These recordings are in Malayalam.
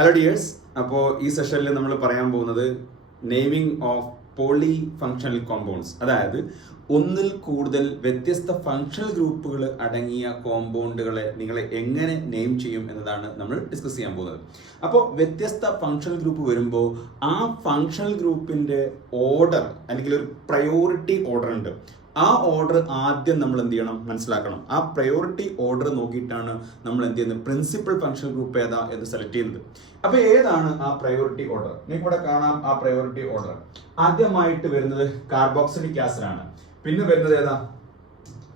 ഹലോ ഡിയേഴ്സ്, അപ്പോൾ ഈ സെഷനിൽ നമ്മൾ പറയാൻ പോകുന്നത് naming of poly functional compounds, അതായത് ഒന്നിൽ കൂടുതൽ വ്യത്യസ്ത ഫങ്ഷണൽ ഗ്രൂപ്പുകൾ അടങ്ങിയ കോമ്പൗണ്ടുകളെ നിങ്ങൾ എങ്ങനെ നെയിം ചെയ്യും എന്നതാണ് നമ്മൾ ഡിസ്കസ് ചെയ്യാൻ പോകുന്നത്. അപ്പോൾ വ്യത്യസ്ത ഫങ്ഷണൽ ഗ്രൂപ്പ് വരുമ്പോൾ ആ ഫങ്ഷണൽ ഗ്രൂപ്പിന്റെ ഓർഡർ അല്ലെങ്കിൽ ഒരു പ്രയോറിറ്റി ഓർഡർ ഉണ്ട്. ആ ഓർഡർ ആദ്യം നമ്മൾ എന്ത് ചെയ്യണം, മനസ്സിലാക്കണം. ആ പ്രയോറിറ്റി ഓർഡർ നോക്കിയിട്ടാണ് നമ്മൾ എന്ത് ചെയ്യുന്നത്, പ്രിൻസിപ്പൽ ഫങ്ഷണൽ ഗ്രൂപ്പ് ഏതാ എന്ന് സെലക്ട് ചെയ്യുന്നത്. അപ്പൊ ഏതാണ് ആ പ്രയോറിറ്റി ഓർഡർ? നിങ്ങൾക്ക് ഇവിടെ കാണാം. ആ പ്രയോറിറ്റി ഓർഡർ ആദ്യമായിട്ട് വരുന്നത് കാർബോക്സിലിക് ആസിഡ് ആണ്. പിന്നെ വരുന്നത് ഏതാ?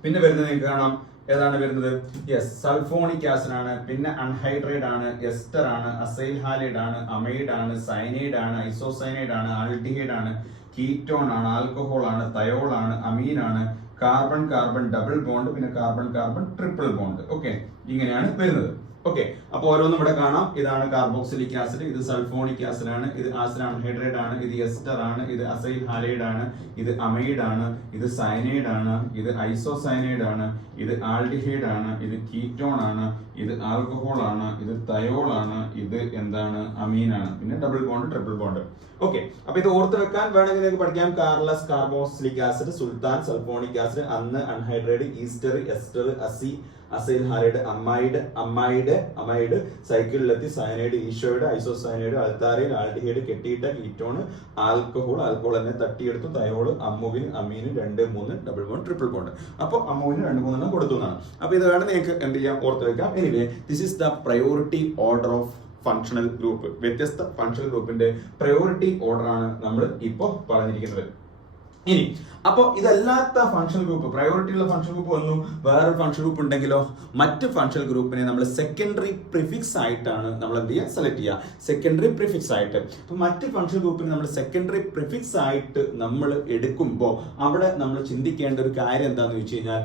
പിന്നെ വരുന്നത് നിങ്ങൾക്ക് കാണാം. ഏതാണ് വരുന്നത്? യെസ്, സൾഫോണിക് ആസിഡ് ആണ്. പിന്നെ അൺഹൈഡ്രേറ്റ് ആണ്, എസ്റ്റർ ആണ്, അസൈൽ ഹാലൈഡ് ആണ്, അമൈഡ് ആണ്, സയനൈഡ് ആണ്, ഐസോസയനൈഡ് ആണ്, ആൽഡിഹൈഡ് ആണ്, കീറ്റോൺ ആണ്, ആൽക്കഹോൾ ആണ്, തയോൾ ആണ്, അമീൻ ആണ്, കാർബൺ കാർബൺ ഡബിൾ ബോണ്ട്, പിന്നെ carbon carbon triple bond. Okay, ഇങ്ങനെയാണ് വരുന്നത്. ഓക്കെ, അപ്പൊ ഓരോന്നും ഇവിടെ കാണാം. ഇതാണ് കാർബോക്സിലിക് ആസിഡ്, ഇത് സൾഫോണിക് ആസിഡ് ആണ്, ഇത് ആസിഡ് അൺഹൈഡ്രേറ്റ് ആണ്, ഇത് എസ്റ്റർ ആണ്, ഇത് അസൈൽ ഹാലൈഡ് ആണ്, ഇത് അമൈഡ് ആണ്, ഇത് സയനൈഡ് ആണ്, ഇത് ഐസോസയനൈഡ് ആണ്, ഇത് ആൽഡിഹൈഡ് ആണ്, ഇത് കീറ്റോൺ ആണ്, ഇത് ആൽക്കഹോൾ ആണ്, ഇത് തയോൾ ആണ്, ഇത് എന്താണ്, അമീൻ ആണ്, പിന്നെ double bond triple bond. Okay, അപ്പൊ ഇത് ഓർത്ത് വെക്കാൻ വേണമെങ്കിൽ നിങ്ങൾക്ക് പഠിക്കാം. കാർലസ് കാർബോക്സിലിക് ആസിഡ്, സുൽത്താൻ സൾഫോണിക് ആസിഡ്, അന്ന് anhydride, Easter, ester, acyl halide, amide, സൈക്കിളിലെത്തി, സയനൈഡ്, ഈശോയുടെ, ഐസോസയനൈഡ്, അൾത്താരയിൽ, ആൽഡിഹൈഡ്, കെട്ടിയിട്ട, കീറ്റോൺ, ആൽക്കഹോൾ തന്നെ തട്ടിയെടുത്തു, തയോള്, അമ്മുവിന്, അമീന്, 2, 3 ഡബിൾ ബോണ്ട് ട്രിപ്പിൾ ബോണ്ട്. അപ്പോൾ അമ്മുവിന് 2, 3 കൊടുത്തു എന്നാണ്. അപ്പൊ ഇത് വേണം നിങ്ങൾക്ക് എന്ത് ചെയ്യാം, ഓർത്ത് വെക്കാം. Anyway, this is the priority order of functional group. വ്യത്യസ്ത ഫങ്ഷണൽ ഗ്രൂപ്പിന്റെ പ്രയോറിറ്റി ഓർഡർ ആണ് നമ്മൾ ഇപ്പോൾ പറഞ്ഞിരിക്കുന്നത്. ഇനി അപ്പൊ ഇതല്ലാത്ത ഫങ്ഷണൽ ഗ്രൂപ്പ്, പ്രയോറിറ്റി ഉള്ള ഫങ്ഷണൽ ഗ്രൂപ്പ് വന്നു, വേറൊരു ഫങ്ഷണൽ ഗ്രൂപ്പ് ഉണ്ടെങ്കിലോ മറ്റ് ഫങ്ഷണൽ ഗ്രൂപ്പിനെ നമ്മൾ സെക്കൻഡറി പ്രിഫിക്സ് ആയിട്ടാണ് നമ്മൾ എന്ത് ചെയ്യുക, സെലക്ട് ചെയ്യുക. സെക്കൻഡറി പ്രിഫിക്സ് ആയിട്ട്. അപ്പൊ മറ്റ് ഫങ്ഷണൽ ഗ്രൂപ്പിനെ നമ്മൾ സെക്കൻഡറി പ്രിഫിക്സ് ആയിട്ട് നമ്മൾ എടുക്കുമ്പോൾ അവിടെ നമ്മൾ ചിന്തിക്കേണ്ട ഒരു കാര്യം എന്താണെന്ന് വെച്ച് കഴിഞ്ഞാൽ,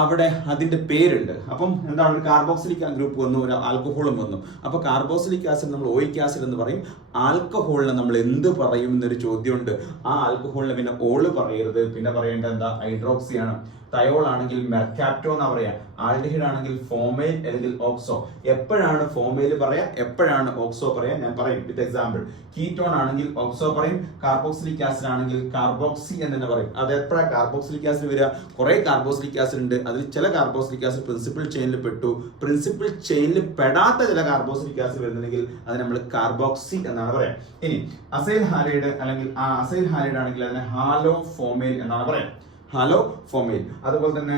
അവിടെ അതിന്റെ പേരുണ്ട്. അപ്പം എന്താണ്, ഒരു കാർബോക്സിലിക് ഗ്രൂപ്പ് വന്നു, ഒരു ആൽക്കഹോളും വന്നു. അപ്പൊ കാർബോക്സിലിക് ആസിഡ് നമ്മൾ ഓയിക് ആസിഡ് എന്ന് പറയും, ആൽക്കഹോളിനെ നമ്മൾ എന്ത് പറയും എന്നൊരു ചോദ്യമുണ്ട്. ആ ആൽക്കഹോളിനെ പിന്നെ ഓള് പറയരുത്, പിന്നെ പറയേണ്ടത് എന്താ, ഹൈഡ്രോക്സി ആണ്. തയോൾ ആണെങ്കിൽ മെർക്കാപ്റ്റോ എന്നാ പറയാ. ആൽഡിഹൈഡ് ആണെങ്കിൽ ഫോമൈൽ അല്ലെങ്കിൽ ഓക്സോ. എപ്പോഴാണ് ഫോമൈൽ പറയാ, എപ്പോഴാണ് ഓക്സോ പറയാ, ഞാൻ പറയും വിത്ത് എക്സാമ്പിൾ. കീറ്റോൺ ആണെങ്കിൽ ഓക്സോ പറയും, കാർബോക്സിലിക് ആസിഡ് ആണെങ്കിൽ കാർബോക്സി എന്ന് തന്നെ പറയും. അത് എപ്പോഴാണ് കാർബോക്സിലിക് ആസിഡ് വരിക? കുറെ കാർബോക്സിലിക് ആസിഡ് ഉണ്ട്, അതിൽ ചില കാർബോക്സിലിക് ആസിഡ് പ്രിൻസിപ്പൽ ചെയിനിൽ പെട്ടു. പ്രിൻസിപ്പൽ ചെയിനിൽ പെടാത്ത ചില കാർബോക്സിലിക് ആസിഡ് വരുന്നുണ്ടെങ്കിൽ അത് നമ്മൾ കാർബോക്സി എന്നാണ് പറയാം. ഇനി അസൈൽ ഹാലൈഡ് അല്ലെങ്കിൽ അസൈൽ ഹാലൈഡ് ആണെങ്കിൽ അതിനെ ഹാലോ ഫോമൈൽ എന്നാണ് പറയാം. Halo formyl. അതുപോലെ തന്നെ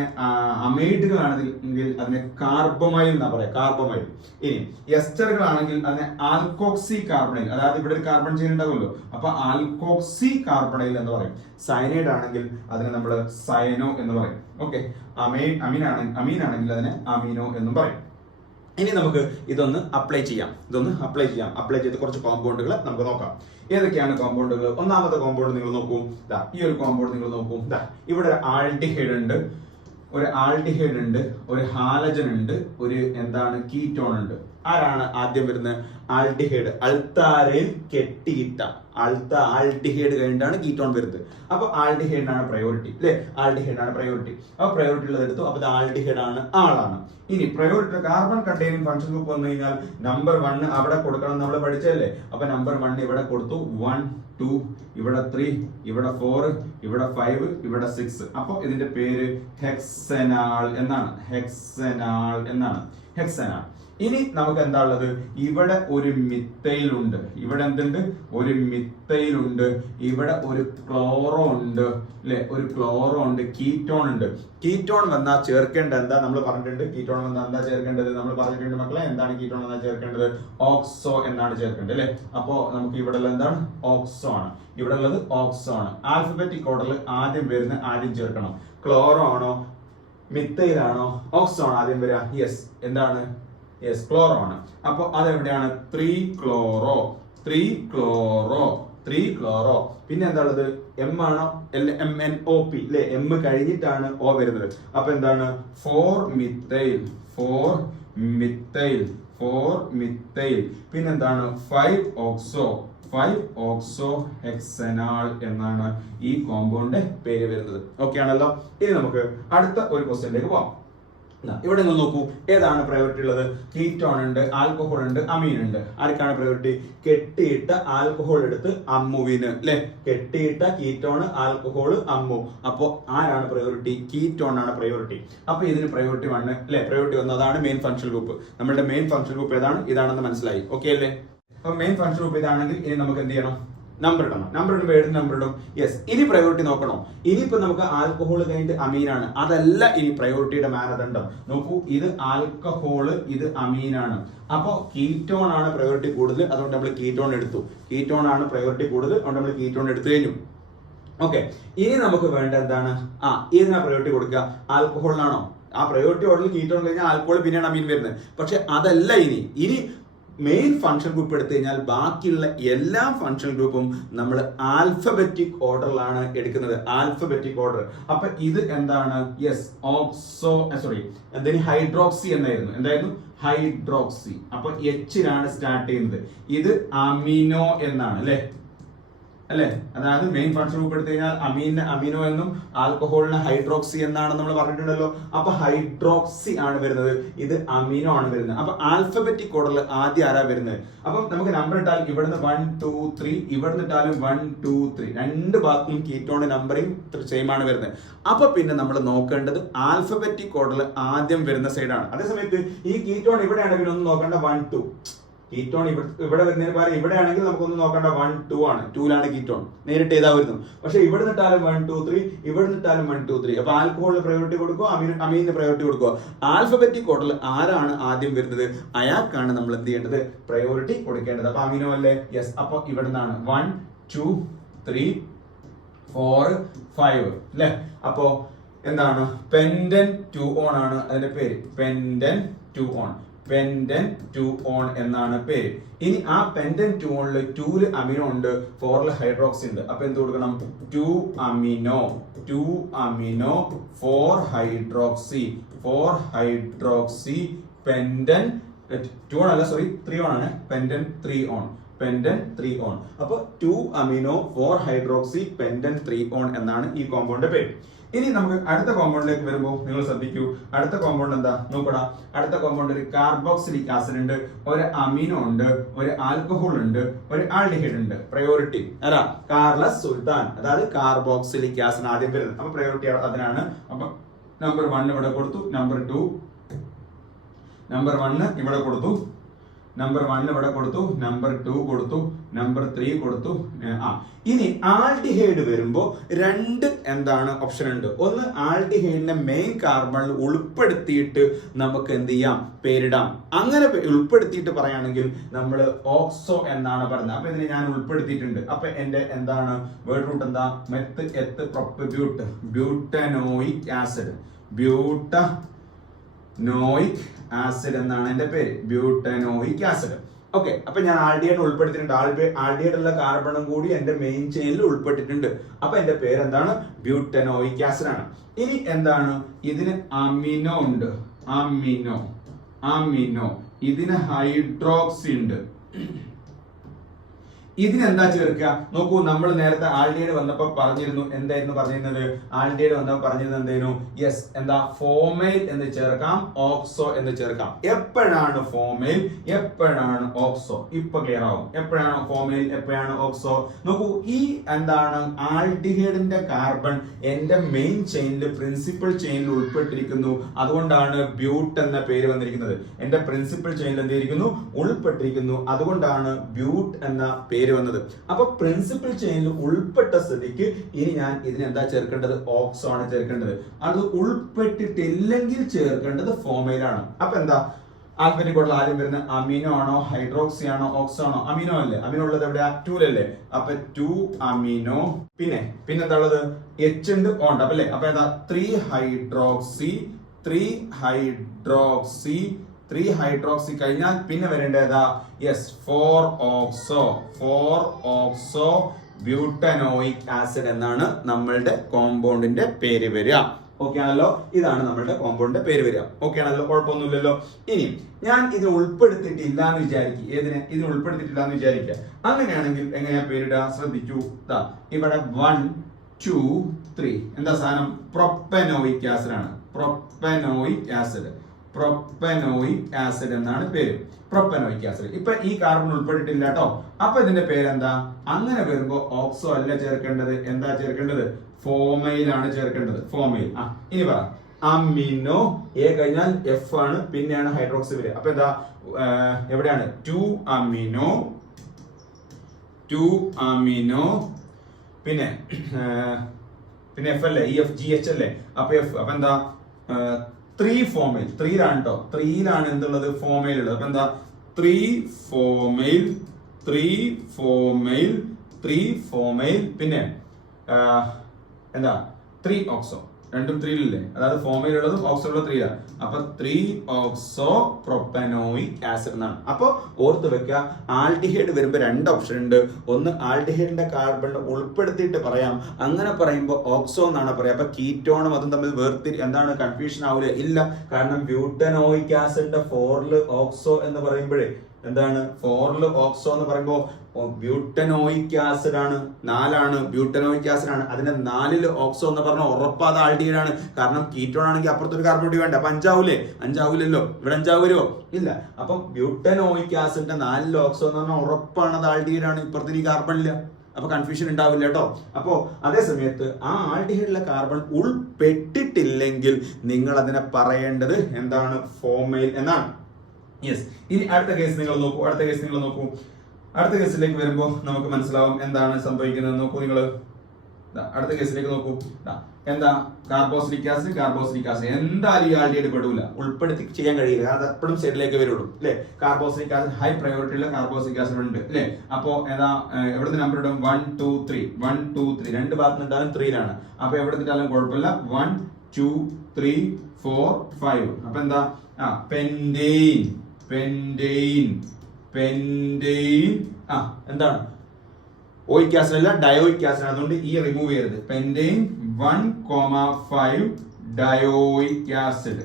അമൈഡുകളാണെങ്കിൽ അതിനെ കാർബമൈൽ എന്നാ പറയാം, കാർബമൈൽ. ഇനി എസ്റ്ററുകളാണെങ്കിൽ അതിനെ ആൽക്കോക്സി കാർബണൈൽ, അതായത് ഇവിടെ ഒരു കാർബൺ ചെയിൻ ഉണ്ടാകുമല്ലോ, അപ്പൊ ആൽക്കോക്സി കാർബണൈൽ എന്ന് പറയും. സയനൈഡ് ആണെങ്കിൽ അതിനെ നമ്മൾ സയനോ എന്ന് പറയും. ഓക്കെ, അമീൻ ആണെങ്കിൽ അതിനെ അമീനോ എന്നും പറയും. ഇനി നമുക്ക് ഇതൊന്ന് അപ്ലൈ ചെയ്യാം. അപ്ലൈ ചെയ്ത് കുറച്ച് കോമ്പൗണ്ടുകൾ നമുക്ക് നോക്കാം. ഏതൊക്കെയാണ് കോമ്പൗണ്ടുകൾ? ഒന്നാമത്തെ കോമ്പൗണ്ട് നിങ്ങൾ നോക്കൂ. ഈ ഒരു കോമ്പൗണ്ട് നിങ്ങൾ നോക്കൂ. ഇവിടെ ഒരു ആൽഡിഹൈഡ് ഉണ്ട്, ഒരു ഹാലജൻ ഉണ്ട്, ഒരു എന്താണ്, കീറ്റോൺ ഉണ്ട്. ആരാണ് ആദ്യം വരുന്നത്? ആൽഡിഹൈഡ്. അൾത്താരയിൽ കെട്ടിയിട്ട ആൽഡിഹൈഡ് കഴിഞ്ഞിട്ടാണ് കീറ്റോൺ വരുന്നത്. അപ്പൊ ആൽഡിഹൈഡിനാണ് പ്രയോറിറ്റി, അല്ലെ? ആൽഡിഹൈഡിനാണ് പ്രയോറിറ്റി. അപ്പൊ പ്രയോറിറ്റി ഉള്ളത് എടുത്തു. അപ്പൊ ആൽഡിഹൈഡ് ആണ്, ആളാണ്. ഇനി priority carbon containing function group വന്നു കഴിഞ്ഞാൽ നമ്പർ 1 അവിടെ കൊടുക്കണം, നമ്മൾ പഠിച്ചല്ലേ. അപ്പൊ നമ്പർ 1 ഇവിടെ കൊടുത്തു, 1, 2, ഇവിടെ 3, ഇവിടെ 4, ഇവിടെ 5, ഇവിടെ 6. അപ്പൊ ഇതിന്റെ പേര് ഹെക്സനാൽ എന്നാണ്. ഇനി നമുക്ക് എന്താ ഉള്ളത്? ഇവിടെ ഒരു മിത്തൈൽ ഉണ്ട്. ഇവിടെ എന്തുണ്ട്? ഒരു മിത്തൈൽ ഉണ്ട്. ഇവിടെ ഒരു ക്ലോറോ ഉണ്ട്, അല്ലെ? ഒരു ക്ലോറോ ഉണ്ട്. കീറ്റോൺ ഉണ്ട്. കീറ്റോൺ വന്നാൽ ചേർക്കേണ്ടത് എന്താ? നമ്മൾ പറഞ്ഞിട്ടുണ്ട്. കീറ്റോൺ വന്നാൽ എന്താ ചേർക്കേണ്ടത്? നമ്മൾ പറഞ്ഞിട്ടുണ്ട് മക്കളെ. എന്താണ് കീറ്റോൺ വന്നാൽ ചേർക്കേണ്ടത്? ഓക്സോ എന്നാണ് ചേർക്കേണ്ടത്, അല്ലെ? അപ്പോ നമുക്ക് ഇവിടെ ഉള്ള എന്താണ്? ഓക്സോ ആണ്. ഇവിടെ ഉള്ളത് ഓക്സോ ആണ്. ആൽഫബറ്റിക് ഓർഡറിൽ ആദ്യം വരുന്ന ആദ്യം ചേർക്കണം. ക്ലോറോ ആണോ, മിത്തൈൽ ആണോ, ഓക്സോ ആണോ ആദ്യം വരിക? യെസ്, എന്താണ്? യെസ്, ക്ലോറോ ആണ്. അപ്പൊ അതെവിടെയാണ്? 3 ക്ലോറോ. പിന്നെ എന്താ ഉള്ളത്? എം ആണോ? MnOP, അല്ലെ? എം കഴിഞ്ഞിട്ടാണ് ഓ വരുന്നത്. അപ്പൊ എന്താണ്? 4 മിത്തൈൽ. പിന്നെന്താണ്? 5 ഓക്സോ ഹെക്സനാൽ എന്നാണ് ഈ കോമ്പൗണ്ട് പേര് വരുന്നത്. ഓക്കെ ആണല്ലോ. ഇനി നമുക്ക് അടുത്ത ഒരു ക്വസ്റ്റ്യനിലേക്ക് പോവാം. ഇവിടെ നിങ്ങൾ നോക്കൂ, ഏതാണ് പ്രയോറിറ്റി ഉള്ളത്? കീറ്റോൺ ഉണ്ട്, ആൽക്കഹോൾ ഉണ്ട്, അമീൻ ഉണ്ട്. ആർക്കാണ് പ്രയോറിറ്റി? കെട്ടിയിട്ട ആൽക്കഹോൾ എടുത്ത് അമ്മുവിന്, അല്ലെ? കെട്ടിയിട്ട കീറ്റോൺ, ആൽക്കഹോൾ, അമ്മു. അപ്പോ ആരാണ് പ്രയോറിറ്റി? കീറ്റോൺ ആണ് പ്രയോറിറ്റി. അപ്പൊ ഇതിന് പ്രയോറിറ്റി 1, അല്ലെ? പ്രയോറിറ്റി 1, അതാണ് മെയിൻ ഫങ്ഷണൽ ഗ്രൂപ്പ്. നമ്മുടെ മെയിൻ ഫങ്ഷണൽ ഗ്രൂപ്പ് ഏതാണ്? ഇതാണെന്ന് മനസ്സിലായി. ഓക്കെ അല്ലേ? അപ്പൊ മെയിൻ ഫങ്ഷണൽ ഗ്രൂപ്പ് ഇതാണെങ്കിൽ ഇനി നമുക്ക് എന്ത് ചെയ്യണം? നമ്പർ ഇടണം. നമ്പർ ഇടുമ്പോൾ ഏത് നമ്പർ ഇടും? യെസ്, ഇനി പ്രയോറിറ്റി നോക്കണോ? ഇനിയിപ്പോ നമുക്ക് ആൽക്കഹോൾ കഴിഞ്ഞിട്ട് അമീനാണ്, അതല്ല ഇനി പ്രയോറിറ്റിയുടെ മാനദണ്ഡം. നോക്കൂ, ഇത് ആൽക്കഹോൾ, ഇത് അമീനാണ്. അപ്പോ കീറ്റോൺ ആണ് പ്രയോറിറ്റി കൂടുതൽ, അതുകൊണ്ട് നമ്മൾ കീറ്റോൺ എടുത്തു. കീറ്റോൺ ആണ് പ്രയോറിറ്റി കൂടുതൽ, അതുകൊണ്ട് നമ്മൾ കീറ്റോൺ എടുത്തു കഴിഞ്ഞു. ഓക്കെ, ഇനി നമുക്ക് വേണ്ട എന്താണ്? ഇതിനാ പ്രയോറിറ്റി കൊടുക്കുക? ആൽക്കഹോളിനാണോ? ആ പ്രയോറിറ്റി ഓർഡറിൽ കീറ്റോൺ കഴിഞ്ഞാൽ ആൽക്കഹോൾ പിന്നെയാണ് അമീൻ വരുന്നത്. പക്ഷെ അതല്ല ഇനി മെയിൻ ഫംഗ്ഷൻ ഗ്രൂപ്പ് എടുത്തു കഴിഞ്ഞാൽ ബാക്കിയുള്ള എല്ലാ ഫംഗ്ഷൻ ഗ്രൂപ്പും നമ്മൾ ആൽഫബറ്റിക് ഓർഡറിലാണ് എടുക്കുന്നത്. Alphabetic order. അപ്പൊ ഇത് എന്താണ്? യെസ്, ഹൈഡ്രോക്സി എന്തായിരുന്നു? ഹൈഡ്രോക്സി. അപ്പൊ എച്ചിലാണ് സ്റ്റാർട്ട് ചെയ്യുന്നത്. ഇത് അമിനോ എന്നാണ്, അല്ലെ? അതായത് മെയിൻ ഫംഗ്ഷൻ ഗ്രൂപ്പ് എടുത്തു കഴിഞ്ഞാൽ അമീനോ എന്നും ആൽക്കഹോളിന് ഹൈഡ്രോക്സി എന്നാണ് നമ്മൾ പറഞ്ഞിട്ടുണ്ടല്ലോ. അപ്പൊ ഹൈഡ്രോക്സി ആണ് വരുന്നത്, ഇത് അമീനോ ആണ് വരുന്നത്. അപ്പൊ ആൽഫബറ്റിക് ഓർഡറിൽ ആദ്യം ആരാ വരുന്നത്? അപ്പൊ നമുക്ക് നമ്പർ ഇട്ടാൽ ഇവിടുന്ന് 1 2 3, ഇവിടുന്ന് ഇട്ടാലും 1 2 3, രണ്ട് ഭാഗത്തും കീറ്റോണിന്റെ നമ്പറിംഗ് സെയിം ആണ് വരുന്നത്. അപ്പൊ പിന്നെ നമ്മൾ നോക്കേണ്ടത് ആൽഫബറ്റിക് ഓർഡറിൽ ആദ്യം വരുന്ന സൈഡാണ്. അതേസമയത്ത് ഈ കീറ്റോൺ ഇവിടെയാണ്, പിന്നെ ഒന്നും നോക്കേണ്ട 1 2. കീറ്റോൺ ഇവിടെ വരുന്നതിന് പകരം ഇവിടെ ആണെങ്കിൽ നമുക്കൊന്ന് നോക്കേണ്ട 1 2 ആണ്. 2ലാണ് കീറ്റോൺ, നേരിട്ട് ഏതാ വരുന്നു. പക്ഷെ ഇവിടെ നിട്ടാലും 1 2 3, ഇവിടെ നിട്ടാലും 1 2 3. അപ്പൊ ആൽക്കഹോളിന് പ്രയോറിറ്റി കൊടുക്കുക, അമീനിന് പ്രയോറിറ്റി കൊടുക്കുക. ആൽഫബറ്റിക് ഓർഡറിൽ ആരാണ് ആദ്യം വരുന്നത്, അയാൾക്കാണ് നമ്മൾ എന്ത് ചെയ്യേണ്ടത്? പ്രയോറിറ്റി കൊടുക്കേണ്ടത്. അപ്പൊ അമീനോ അല്ലേ? യെസ്. അപ്പൊ ഇവിടെ നിന്നാണ് 1 2 3 4 5, അല്ലെ? അപ്പോ എന്താണ്? പെൻഡൻ 2 ഓൺ ആണ് അതിന്റെ പേര്. പെൻഡൻ 2 ഓൺ, പെൻഡൻ 2 ഓൺ എന്നാണ് പേര്. ഇനി ആ പെൻഡൻ 2 ഓണില് 2ല് അമിനോ ഉണ്ട്, 4ല് ഹൈഡ്രോക്സി ഉണ്ട്. അപ്പൊ എന്ത് കൊടുക്കണം? 2 അമിനോ 4 ഹൈഡ്രോക്സി പെൻഡൻ 2 ഓൺ അല്ല, സോറി 3 ഓൺ ആണ്. പെൻഡൻ 3 ഓൺ. അപ്പൊ 2 അമിനോ 4 ഹൈഡ്രോക്സി പെൻഡൻ 3 ഓൺ എന്നാണ് ഈ കോമ്പൗണ്ടിന്റെ പേര്. ഇനി നമുക്ക് അടുത്ത കോമ്പൗണ്ടിലേക്ക് വരുമ്പോൾ നിങ്ങൾ ശ്രദ്ധിക്കൂ, അടുത്ത കോമ്പൗണ്ട് എന്താ നോക്കടാ? അടുത്ത കോമ്പൗണ്ട് ഒരു കാർബോക്സിലിക് ആസിഡ് ഉണ്ട്, ഒരു അമീനോ ഉണ്ട്, ഒരു ആൽക്കഹോൾ ഉണ്ട്, ഒരു ആൽഡിഹൈഡ് ഉണ്ട്. പ്രയോറിറ്റി അല്ല, കാർലസ് സുൽത്താൻ, അതായത് കാർബോക്സിലിക് ആസിഡ് ആദ്യം വരുന്നത്. അപ്പൊ പ്രയോറിറ്റി അതിനാണ്. അപ്പൊ നമ്പർ 1 ഇവിടെ കൊടുത്തു, നമ്പർ 1 ഇവിടെ കൊടുത്തു, നമ്പർ 1 ഇവിടെ കൊടുത്തു, നമ്പർ 2 കൊടുത്തു, നമ്പർ 3 കൊടുത്തു. ഇനി ആൽഡിഹൈഡ് വരുമ്പോ രണ്ട് എന്താണ് ഓപ്ഷൻ ഉണ്ട്. ഒന്ന്, ആൽഡിഹൈഡിനെ മെയിൻ കാർബണിൽ ഉൾപ്പെടുത്തിയിട്ട് നമുക്ക് എന്ത് ചെയ്യാം? പേരിടാം. അങ്ങനെ ഉൾപ്പെടുത്തിയിട്ട് പറയുകയാണെങ്കിൽ നമ്മൾ ഓക്സോ എന്നാണ് പറയുന്നത്. അപ്പൊ ഇതിനെ ഞാൻ ഉൾപ്പെടുത്തിയിട്ടുണ്ട്. അപ്പൊ എന്റെ എന്താണ് വേർഡ് റൂട്ട് എന്താ? Meth eth prop butanoic acid, butanoic acid എന്നാണ് എന്റെ പേര്, ബ്യൂട്ടനോയിക് ആസിഡ്. ഓക്കെ, അപ്പൊ ഞാൻ ആൽഡിഹൈഡ് ഉൾപ്പെടുത്തിയിട്ടുണ്ട്. ആൽഡിഹൈഡ് ഉള്ള കാർബണും കൂടി എന്റെ മെയിൻ ചെയിനിൽ ഉൾപ്പെട്ടിട്ടുണ്ട്. അപ്പൊ എന്റെ പേര് എന്താണ്? ബ്യൂട്ടനോയിക് ആസിഡ് ആണ്. ഇനി എന്താണ്? ഇതിന് അമിനോ ഉണ്ട്, അമിനോ. ഇതിന് ഹൈഡ്രോക്സി ഉണ്ട്. ഇതിനെന്താ ചേർക്കുക? നോക്കൂ, നമ്മൾ നേരത്തെ ആൽഡിഹൈഡ് വന്നപ്പോ പറഞ്ഞിരുന്നു, എന്തായിരുന്നു പറഞ്ഞിരുന്നത്? ആൽഡിഹൈഡ് വന്നപ്പോ പറഞ്ഞിരുന്നത് എന്തായിരുന്നു? യെസ്, എന്താ? ഫോമൈൽ എന്ന് ചേർക്കാം, ഓക്സോ എന്ന് ചേർക്കാം. എപ്പോഴാണ് ഫോമൈൽ, എപ്പോഴാണ് ഓക്സോ? ഇപ്പൊ ക്ലിയർ ആവും. എപ്പോഴാണ് ഫോമൈൽ, എപ്പോഴാണ് ഓക്സോ? നോക്കൂ, ഈ എന്താണ് ആൽഡിഹൈഡിന്റെ കാർബൺ എന്റെ മെയിൻ ചെയിനിൽ, പ്രിൻസിപ്പൽ ചെയിനിൽ ഉൾപ്പെട്ടിരിക്കുന്നു. അതുകൊണ്ടാണ് ബ്യൂട്ട് എന്ന പേര് വന്നിരിക്കുന്നത്. എന്റെ പ്രിൻസിപ്പൽ ചെയിനിൽ എന്തിരിക്കുന്നു? ഉൾപ്പെട്ടിരിക്കുന്നു. അതുകൊണ്ടാണ് ബ്യൂട്ട് എന്ന പേര് വന്നത്. അപ്പൊ പ്രിൻസിപ്പൽ ചെയിനിൽ ഉൾപ്പെട്ട സ്ഥിതിക്ക് ഇനി ഞാൻ ഇതിന് എന്താ ചേർക്കേണ്ടത്? ഓക്സോ ആണ് ചേർക്കേണ്ടത്. അത് ഉൾപ്പെട്ടിട്ടില്ലെങ്കിൽ ചേർക്കേണ്ടത് ഫോമൈലാണ്. അപ്പൊ എന്താ? ആൽഫബറ്റിക് ഓർഡറിൽ ആദ്യം വരുന്ന അമിനോ ആണോ, ഹൈഡ്രോക്സി ആണോ, ഓക്സോ ആണോ? അമിനോ അല്ലേ? അമിനോ ഉള്ളത് എവിടെയാ? 2ലല്ലേ? അപ്പൊ 2 അമിനോ. പിന്നെന്താ ഉള്ളത്? എച്ച് ഉണ്ട്, ഓണ്ട്. അപ്പൊ അല്ലേ? അപ്പൊ ഏതാ? 3 ഹൈഡ്രോക്സി കഴിഞ്ഞാൽ പിന്നെ വരേണ്ടതാ? യെസ്, 4 ഓക്സോ ബ്യൂട്ടനോയിക് ആസിഡ് എന്നാണ് നമ്മളുടെ കോമ്പൗണ്ടിന്റെ പേര് വരിക. ഓക്കെ ആണല്ലോ? ഇതാണ് നമ്മളുടെ കോമ്പൗണ്ടിന്റെ പേര് വരിക. ഓക്കെ ആണല്ലോ? കുഴപ്പമൊന്നുമില്ലല്ലോ. ഇനി ഞാൻ ഇതിന് ഉൾപ്പെടുത്തിയിട്ടില്ല എന്ന് വിചാരിക്കുക. ഇതിന് ഉൾപ്പെടുത്തിയിട്ടില്ല എന്ന് വിചാരിക്കുക. അങ്ങനെയാണെങ്കിൽ എങ്ങനെയാ പേരിടുക? ശ്രദ്ധിച്ചു, ഇവിടെ 1 2 3 എന്താ സാധനം? പ്രൊപ്പനോയിക് ആസിഡ് ആണ്. Propanoic acid. പ്രൊപ്പനോയിക് ആസിഡ് എന്നാണ് പേര്, പ്രൊപ്പനോയിക് ആസിഡ്. ഇപ്പൊ ഈ കാർബൺ ഉൾപ്പെട്ടിട്ടില്ല കേട്ടോ. അപ്പൊ ഇതിന്റെ പേരെന്താ? അങ്ങനെ വരുമ്പോ ഓക്സോ അല്ല ചേർക്കേണ്ടത്, എന്താ ചേർക്കേണ്ടത്? ഫോമൈൽ ആണ് ചേർക്കേണ്ടത്. ഫോമൈൽ. ഇനി പറ, അമിനോ, എ കഴിഞ്ഞാൽ എഫ് ആണ്, പിന്നെയാണ് ഹൈഡ്രോക്സി വരിക. അപ്പൊ എന്താ, എവിടെയാണ്? 2 അമിനോ, 2 അമിനോ, പിന്നെ എഫ് അല്ലേ, ഇ എഫ് ജി എച്ച് അല്ലേ, അപ്പൊ എഫ്. അപ്പൊ എന്താ, 3 ഫോമൈൽ. 3ലാണ് കേട്ടോ, 3ലാണ് എന്തുള്ളത്? ഫോമൈൽ ഉള്ളത്. അപ്പൊ എന്താ, 3 ഫോമൈൽ, 3 ഫോമൈൽ, 3 ഫോമൈൽ, പിന്നെ എന്താ, 3 ഓക്സോ. രണ്ടും 3ലില്ലേ, അതായത് ഫോമൈൽ ഉള്ളതും ഓക്സോ ഉള്ളത് 3ലാണ്. അപ്പൊ 3 ഓക്സോ പ്രൊപ്പനോയിക് ആസിഡ് എന്നാണ്. അപ്പൊ ഓർത്ത് വെക്കുക, ആൽഡിഹൈഡ് വരുമ്പോ 2 ഓപ്ഷൻ ഉണ്ട്. ഒന്ന് ആൽഡിഹൈഡിന്റെ കാർബൺ ഉൾപ്പെടുത്തിയിട്ട് പറയാം, അങ്ങനെ പറയുമ്പോൾ ഓക്സോ എന്നാണ് പറയാം. അപ്പൊ കീറ്റോണും അതും തമ്മിൽ എന്താണ്, കൺഫ്യൂഷൻ ആവില്ല? ഇല്ല, കാരണം ബ്യൂട്ടനോയിക് ആസിഡിന്റെ 4ല് ഓക്സോ എന്ന് പറയുമ്പോഴേ എന്താണ്, 4ല് ഓക്സോ എന്ന് പറയുമ്പോൾ ബ്യൂട്ടനോയിക് ആസിഡ് ആണ്, 4ആണ് ബ്യൂട്ടനോയിക് ആസിഡ് ആണ്. അതിന്റെ 4ല് ഓക്സോ എന്ന് പറഞ്ഞാൽ ഉറപ്പാതെ ആൽഡിഹൈഡ് ആണ്. കാരണം കീറ്റോൺ ആണെങ്കിൽ അപ്പുറത്തൊരു കാർബൺ കൂടി വേണ്ട. അപ്പൊ 5 അഞ്ചാവൂലല്ലോ, ഇവിടെ 5 വരുമോ? ഇല്ല. അപ്പൊ ബ്യൂട്ടനോയിക് ആസിഡിന്റെ 4ല് ഓക്സോ എന്ന് പറഞ്ഞാൽ ഉറപ്പാണ് അത് ആൽഡിഹൈഡ് ആണ്. ഇപ്പുറത്തിന് ഈ കാർബൺ ഇല്ല, അപ്പൊ കൺഫ്യൂഷൻ ഉണ്ടാവില്ല കേട്ടോ. അപ്പോ അതേ സമയത്ത് ആ ആൽഡിഹൈഡിലെ കാർബൺ ഉൾപ്പെട്ടിട്ടില്ലെങ്കിൽ നിങ്ങൾ അതിനെ പറയേണ്ടത് എന്താണ്? ഫോമൈൽ എന്നാണ്. യെസ്. ഇനി അടുത്ത കേസ് നിങ്ങൾ നോക്കൂ, അടുത്ത കേസിലേക്ക് വരുമ്പോൾ നമുക്ക് മനസ്സിലാവും എന്താണ് സംഭവിക്കുന്നത്. നോക്കൂ നിങ്ങൾ, അടുത്ത കേസിലേക്ക് നോക്കൂ. എന്താ, കാർബോക്സിലിക് ആസിഡ്. എന്തായാലും ഈ ആൽഡിഹൈഡ് പെടൂല, ഉൾപ്പെടുത്തി ചെയ്യാൻ കഴിയില്ല, അത് എപ്പോഴും സൈഡിലേക്ക് വരുള്ളൂ അല്ലെ. കാർബോക്സിലിക് ആസിഡ് ഹൈ പ്രയോറിറ്റി ഉള്ള കാർബോക്സിലിക് ആസിഡ് ഉണ്ട് അല്ലെ. അപ്പോ ഏതാ, എവിടുത്തെ നമ്പർ ഇടും? 1 2 3 1 2 3. രണ്ട് ഭാഗത്ത് ഇട്ടാലും 3ലാണ്. അപ്പൊ എവിടെ ഇട്ടാലും കുഴപ്പമില്ല. 1 2 3 4 5. അപ്പൊ എന്താ, പെന്റെയിൻ. എന്താണ്, ഓയിക് ആസിഡ് അല്ല, ഡയോയിക് ആസിഡ്. അതുകൊണ്ട് ഈ റിമൂവ് ചെയ്യരുത്. Pentane 1,5 ഡയോയിക് acid.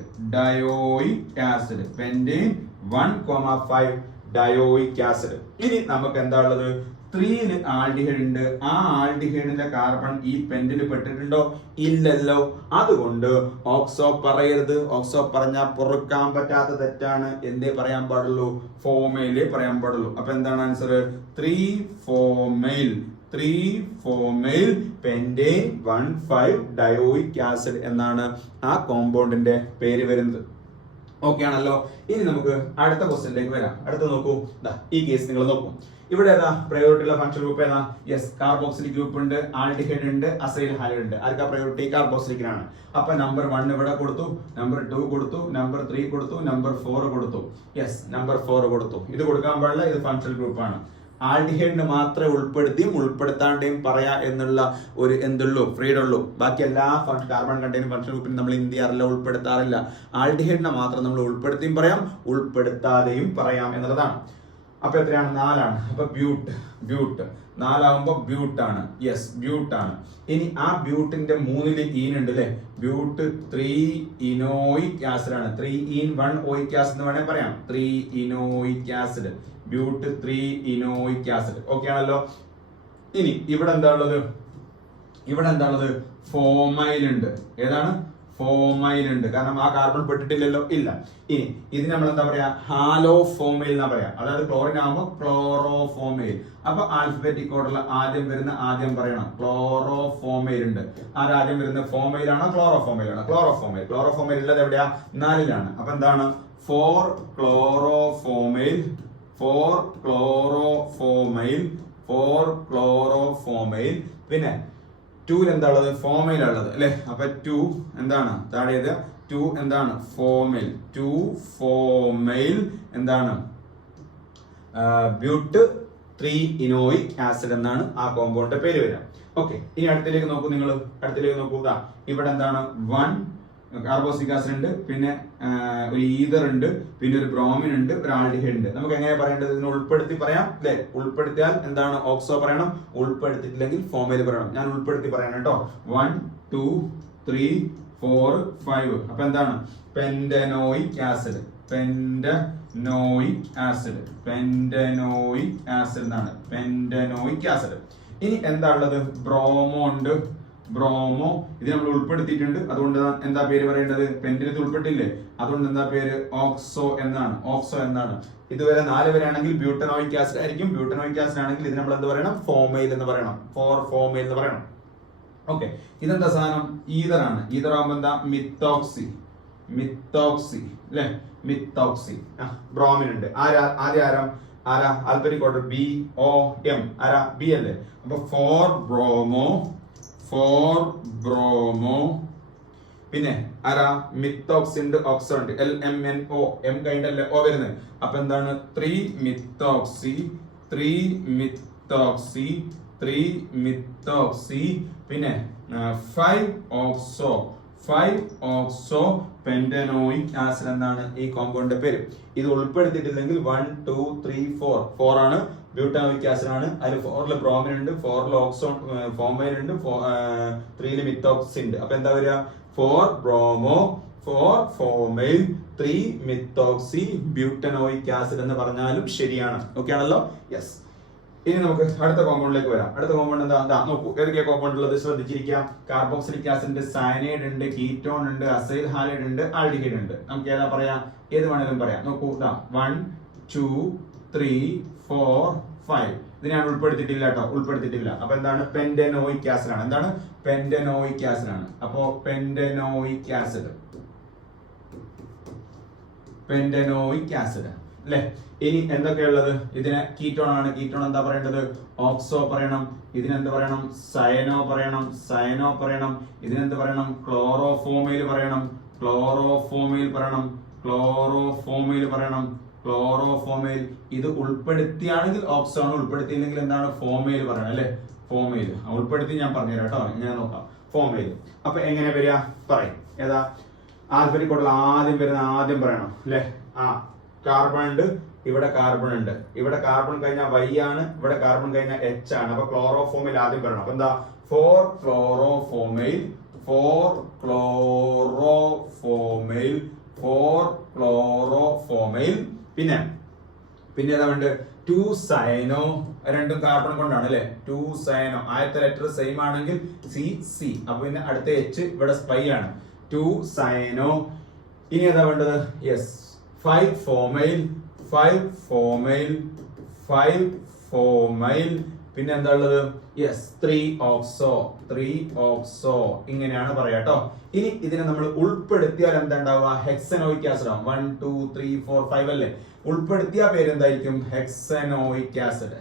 Pentane 1,5 ഡയോയിക് acid. ഇനി നമുക്ക് എന്താ ഉള്ളത്? 3ല് ആൽഡിഹൈഡ് ഉണ്ട്. ആ ആൽഡിഹൈഡിന്റെ കാർബൺ ഈ പെന്റിൽ പെട്ടിട്ടുണ്ടോ? ഇല്ലല്ലോ. അതുകൊണ്ട് ഓക്സോ പറയരുത്. ഓക്സോ പറഞ്ഞാൽ പൊറുക്കാൻ പറ്റാത്ത തെറ്റാണ്. എന്തേ പറയാൻ പാടുള്ളൂ? ഫോമൈലേ പറയാൻ പാടുള്ളൂ. അപ്പൊ എന്താണ് ആൻസർ? 3 ഫോമൈൽ. പെന്റെയിൻ 1,5 ഡയോയിക് ആസിഡ് എന്നാണ് ആ കോമ്പൗണ്ടിന്റെ പേര് വരുന്നത്. ഓക്കെ ആണല്ലോ. ഇനി നമുക്ക് അടുത്ത ക്വസ്റ്റ്യനിലേക്ക് വരാം. അടുത്ത നോക്കൂ, ഈ കേസ് നിങ്ങൾ നോക്കൂ. ഇവിടെ ഏതാ പ്രയോറിറ്റി ഉള്ള ഫംഗ്ഷൻ ഗ്രൂപ്പ്? ഏതാ? യെസ്, കാർബോക്സിലിക് ഗ്രൂപ്പ് ഉണ്ട്, ആൽഡിഹൈഡ് ഉണ്ട്, അസൈൽ ഹാലൈഡ് ഉണ്ട്. ആർക്കാ പ്രയോറിറ്റി? കാർബോക്സിലിക്കിനാണ്. അപ്പൊ നമ്പർ 1 ഇവിടെ കൊടുത്തു, നമ്പർ 2 കൊടുത്തു, നമ്പർ 3 കൊടുത്തു, നമ്പർ 4 കൊടുത്തു. യെസ്, നമ്പർ 4 കൊടുത്തു. ഇത് കൊടുക്കാൻ പാടില്ല, ഇത് ഫംഗ്ഷണൽ ഗ്രൂപ്പ് ആണ്. ആൽഡിഹൈഡിന് മാത്രമേ ഉൾപ്പെടുത്താണ്ടെയും പറയാ എന്നുള്ള ഒരു എന്തുള്ളൂ, ഫ്രീഡം ഉള്ളൂ. ബാക്കി എല്ലാ കാർബൺ കണ്ടെയ്നിങ് ഫംഗ്ഷൻ ഗ്രൂപ്പിനും നമ്മൾ എന്ത് ചെയ്യാറില്ല, ഉൾപ്പെടുത്താറില്ല. ആൽഡിഹൈഡിനെ മാത്രം നമ്മൾ ഉൾപ്പെടുത്തിയും പറയാം, ഉൾപ്പെടുത്താതെയും പറയാം എന്നുള്ളതാണ്. അപ്പൊ എത്രയാണ്? 4ആണ്. അപ്പൊ ബ്യൂട്ട് 4ആവുമ്പോ ബ്യൂട്ടാണ്. യെസ്, ബ്യൂട്ടാണ്. ഇനി ആ ബ്യൂട്ടിന്റെ 3ല് ഈൻ ഉണ്ട് അല്ലെ. ബ്യൂട്ട് 3 ഇനോയിക് ആസിഡ് ആണ്. 3 in 1 ഓയിക് ആസിഡ് എന്ന് വേണേ പറയാം. 3 enoic acid. But 3 enoic acid. Okay ആണല്ലോ. ഇനി ഇവിടെ എന്താ ഉള്ളത്? ഫോമൈൽ ഉണ്ട്. ഏതാണ്? ഫോമൈൽ ഉണ്ട്. കാരണം ആ കാർബൺ പെട്ടിട്ടില്ലല്ലോ, ഇല്ല. ഇനി ഇത് നമ്മൾ എന്താ പറയാ? ഹാലോ ഫോമൈൽ എന്നാ പറയാ. അതായത് ക്ലോറിൻ ആകുമ്പോൾ ക്ലോറോഫോമൈൽ. അപ്പൊ ആൽഫബറ്റിക് ഓർഡറിൽ ആദ്യം പറയണം. ക്ലോറോഫോമൈൽ ഉണ്ട്. ആദ്യം വരുന്നത് ഫോമൈൽ ആണോ ക്ലോറോഫോമൈൽ ആണോ? ക്ലോറോഫോമൈൽ ഉള്ളത് എവിടെയാ? 4ലാണ്. അപ്പൊ എന്താണ്? 4 ക്ലോറോഫോമൈൽ. പിന്നെ 2 എന്താ ഉള്ളത്? ഫോമൈൽ ഉള്ളത് അല്ലെ. അപ്പൊ 2 എന്താണ്? താഴെ 2 എന്താണ്? ഫോമൈൽ. 2 ഫോമൈൽ എന്താണ്? ബ്യൂട്ട് 3 ഇനോയിക് ആസിഡ് എന്നാണ് ആ കോമ്പൗണ്ടിന്റെ പേര് വരിക. ഓക്കെ. ഇനി അടുത്തേക്ക് നോക്കൂ. ഇവിടെ എന്താണ്? 1 കാർബോക്സിലിക് ആസിഡ് ഉണ്ട്, പിന്നെ ഒരു ഈതർ ഉണ്ട്, പിന്നെ ഒരു ബ്രോമിൻ ഉണ്ട്, ഒരു ആൽഡിഹൈഡ് ഉണ്ട്. നമുക്ക് എങ്ങനെ പറയേണ്ടത്? ഇതിനെ ഉൾപ്പെടുത്തി പറയാം അല്ലെ. ഉൾപ്പെടുത്തിയാൽ എന്താണ്? ഓക്സോ പറയണം. ഉൾപ്പെടുത്തിയിട്ടില്ലെങ്കിൽ ഫോമൈൽ പറയണം. ഞാൻ ഉൾപ്പെടുത്തി പറയണം കേട്ടോ. 1 2 3 4 5. അപ്പൊ എന്താണ്? പെന്റനോയിക് ആസിഡ്. എന്നാണ് പെന്റനോയിക് ആസിഡ്. ഇനി എന്താ ഉള്ളത്? ബ്രോമോ ഉണ്ട്, ബ്രോമോ. ഇത് നമ്മൾ ഉൾപ്പെടുത്തിയിട്ടുണ്ട്, അതുകൊണ്ട് എന്താ പേര് പറയേണ്ടത്? പെന്റിന് ഉൾപ്പെട്ടില്ലേ, അതുകൊണ്ട് എന്താ പേര്? ഓക്സോ എന്നാണ്. ഓക്സോ എന്നാണ്. ഇതുവരെ 4 വരെയാണെങ്കിൽ ബ്യൂട്ടനോയിക് ആസിഡ് ആയിരിക്കും. ബ്യൂട്ടനോയിക് ആസിഡ് ആണെങ്കിൽ ഇത് നമ്മൾ എന്ത് പറയണം? ഫോമൈൽ എന്ന് പറയണം. ഫോമൈൽ എന്ന് പറയണം. ഓക്കെ, ഇതെന്താ സാധനം? ഈതർ ആണ്. ഈതർ ആകുമ്പോ എന്താ? മിത്തോക്സി. മിത്തോക്സി അല്ലെ? മിത്തോക്സി. ബ്രോമിൻ ഉണ്ട്. ആരാ? ആൽബനിക് ഓർഡർ BOM. ആരാ? ബി അല്ലേ? അപ്പൊ 4 ബ്രോമോ. പിന്നെ ആരാ? മിത്തോക്സിൻ ഓക്സോ ഉണ്ട്. LMNO. M കഴിഞ്ഞല്ലേ O വരുന്നത്. അപ്പൊ എന്താണ്? 3 മിത്തോക്സി. പിന്നെ 5 ഓക്സോ പെന്റനോയിക് ആസിഡ് എന്നാണ് ഈ കോമ്പൗണ്ടിന്റെ പേര്. ഇത് ഉൾപ്പെടുത്തിയിട്ടില്ലെങ്കിൽ 1 2 3 4 ആണ് ബ്യൂട്ടാനോയിക് ആസിഡ് ആണ്. അതിൽ 4 ബ്രോമിൻ ഉണ്ട്, 4 ഓക്സോ ഫോമൈൽ ഉണ്ട്, 3 മിത്തോക്സിൻ ഉണ്ട്. അപ്പൊ എന്താ വരിക? 4 bromo, 4 formyl, 3 methoxy butanoic acid എന്ന് പറഞ്ഞാലും ശരിയാണ്. ഓക്കെ ആണല്ലോ? യെസ്. ഇനി നമുക്ക് അടുത്ത കോമ്പൗണ്ടിലേക്ക് വരാം. അടുത്ത കോമ്പൗണ്ട് എന്താ? നോക്കൂ, ഏതൊക്കെയാ കോമ്പൗണ്ട് ഉള്ളത്? ശ്രദ്ധിച്ചിരിക്കാം. കാർബോക്സിലിക് ആസിഡ്, സയനൈഡ് ഉണ്ട്, കീറ്റോൺ ഉണ്ട്, അസൈൽ ഹാലൈഡ് ഉണ്ട്, ആൽഡിഹൈഡ് ഉണ്ട്. നമുക്ക് ഏതാ പറയാം? ഏത് വേണേലും പറയാം. നോക്കൂ, 1 2 3 4 5. ഇതിനാണ് ഉൾപ്പെടുത്തിയിട്ടില്ല കേട്ടോ, ഉൾപ്പെടുത്തിയിട്ടില്ല. അപ്പൊ എന്താണ്? പെന്റനോയിക് ആസിഡ് ആണ്. എന്താണ്? പെന്റനോയിക് ആസിഡ് ആണ്. അപ്പോ പെന്റനോയിക് ആസിഡ് അല്ലെ? ഇനി എന്തൊക്കെയുള്ളത്? ഇതിന് കീറ്റോൺ ആണ്. കീറ്റോൺ എന്താ പറയേണ്ടത്? ഓക്സോ പറയണം. ഇതിനെന്ത് പറയണം? സയനോ പറയണം. ഇതിനെന്ത് പറയണം? ക്ലോറോഫോമൈൽ പറയണം. ഇത് ഉൾപ്പെടുത്തിയാണെങ്കിൽ ഓക്സോ ആണ്, ഉൾപ്പെടുത്തിയില്ലെങ്കിൽ എന്താണ്? ഫോമൈൽ പറയണം അല്ലെ? ഫോമൈൽ ഉൾപ്പെടുത്തി ഞാൻ പറഞ്ഞുതരാം കേട്ടോ. ഇങ്ങനെ നോക്കാം. ഫോമൈൽ അപ്പൊ എങ്ങനെ വരിക? പറയും. ഏതാ? ആൽഫബറ്റിക് ഓർഡറിൽ ആദ്യം പറയണം അല്ലെ? കാർബൺ ഉണ്ട്, ഇവിടെ കാർബൺ ഉണ്ട്. ഇവിടെ കാർബൺ കഴിഞ്ഞാൽ Y ആണ്, ഇവിടെ കാർബൺ കഴിഞ്ഞാൽ H ആണ്. അപ്പൊ ക്ലോറോഫോമൈൽ ആദ്യം പറയണം. അപ്പൊ എന്താ? 4 ക്ലോറോഫോമൈൽ. പിന്നെ ഏതാ വേണ്ട? 2 സയനോ. രണ്ടും കാർബൺ കൊണ്ടാണ് അല്ലെ? 2 സയനോ. ആദ്യത്തെ ലെറ്റർ സെയിം ആണെങ്കിൽ C. അപ്പൊ പിന്നെ അടുത്ത H, ഇവിടെ സ്പൈ ആണ്. 2 സയനോ. ഇനി ഏതാ വേണ്ടത്? Yes, 5 formyl. പിന്നെ എന്താ ഉള്ളത്? Yes, 3 oxo. ഇങ്ങനെയാണ് പറയാ കേട്ടോ. ഇനി ഇതിനെ നമ്മൾ ഉൾപ്പെടുത്തിയാൽ എന്താ ഉണ്ടാവുക? ഹെക്സനോയിക് ആസിഡ് ആവും. 1 2 3 4 5 അല്ലേ? ഉൾപ്പെടുത്തിയ പേരെന്തായിരിക്കും? ഹെക്സനോയിക് ആസിഡ്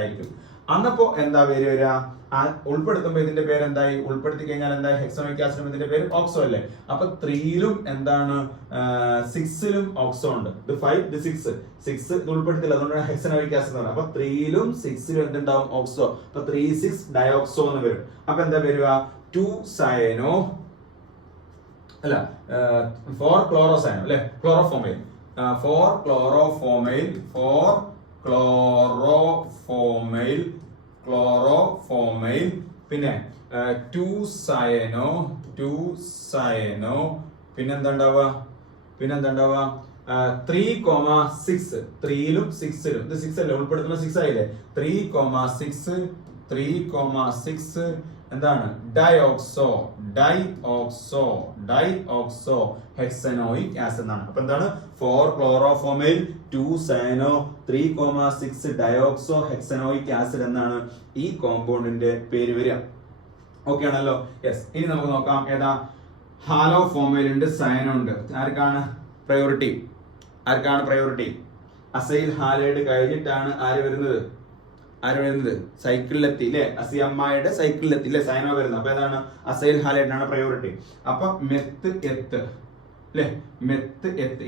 ആയിരിക്കും. അന്നപ്പോ എന്താ പേര് വരിക? ഉൾപ്പെടുത്തുമ്പോ ഇതിന്റെ പേര് എന്തായി? ഉൾപ്പെടുത്തി കഴിഞ്ഞാൽ എന്തായി? ഹെക്സനോയിക് ആസിഡും ഇതിന്റെ പേര് ഓക്സോ അല്ലേ? അപ്പൊ 3ലും എന്താണ്? 6ലും ഓക്സോ ഉണ്ട്. ഇത് 5, ഇത് 6 ഇത് ഉൾപ്പെടുത്തില്ല, അതുകൊണ്ടാണ് ഹെക്സനോയിക് ആസിഡ് എന്ന് പറയുന്നത്. അപ്പൊ 3ലും 6ലും എന്തുണ്ടാവും? ഓക്സോ. അപ്പൊ 3,6 ഡയോക്സോ എന്ന് വരും. അപ്പൊ എന്താ വരിക? 2 സയനോ അല്ല 4 ക്ലോറോസയനോ അല്ലെ? ക്ലോറോഫോമൈൽ. 4 ക്ലോറോഫോമൈൽ. പിന്നെ 2 സയനോ. പിന്നെന്താ ഉണ്ടാവുക? 3,6. 3ലും 6ലും ഇത് 6 അല്ലേ? ഉൾപ്പെടുത്തുന്ന 6 ആയില്ലേ? 3,6 എന്താണ്? ഡയോക്സോ ഹെക്സനോയിക് ആസിഡ് എന്നാണ്. അപ്പൊ എന്താണ്? 4 ക്ലോറോഫോമൈൽ, 2 സയനോ, 3,6 ഡയോക്സോ ഹെക്സനോയിക് ആസിഡ് എന്നാണ് ഈ കോമ്പൗണ്ടിന്റെ പേര് വരിക. ഓക്കെ ആണല്ലോ? യെസ്. ഇനി നമുക്ക് നോക്കാം. ഏതാ? ഹാലോഫോമൈൽ ഉണ്ട്, സയനോ ഉണ്ട്. ആർക്കാണ് പ്രയോറിറ്റി? അസൈൽ ഹാലൈഡ് കഴിഞ്ഞിട്ടാണ് ആര് വരുന്നത്? സൈക്കിളിലെത്തി അല്ലെ? അസിയമ്മയുടെ സൈക്കിളിലെത്തി അല്ലെ? സയനോ വരുന്നത്. അപ്പൊ ഏതാണ്? അസൈൽ ഹാലൈഡ് ആണ് പ്രയോറിറ്റി. അപ്പൊ മെത്ത് എത്ത് അല്ലെ?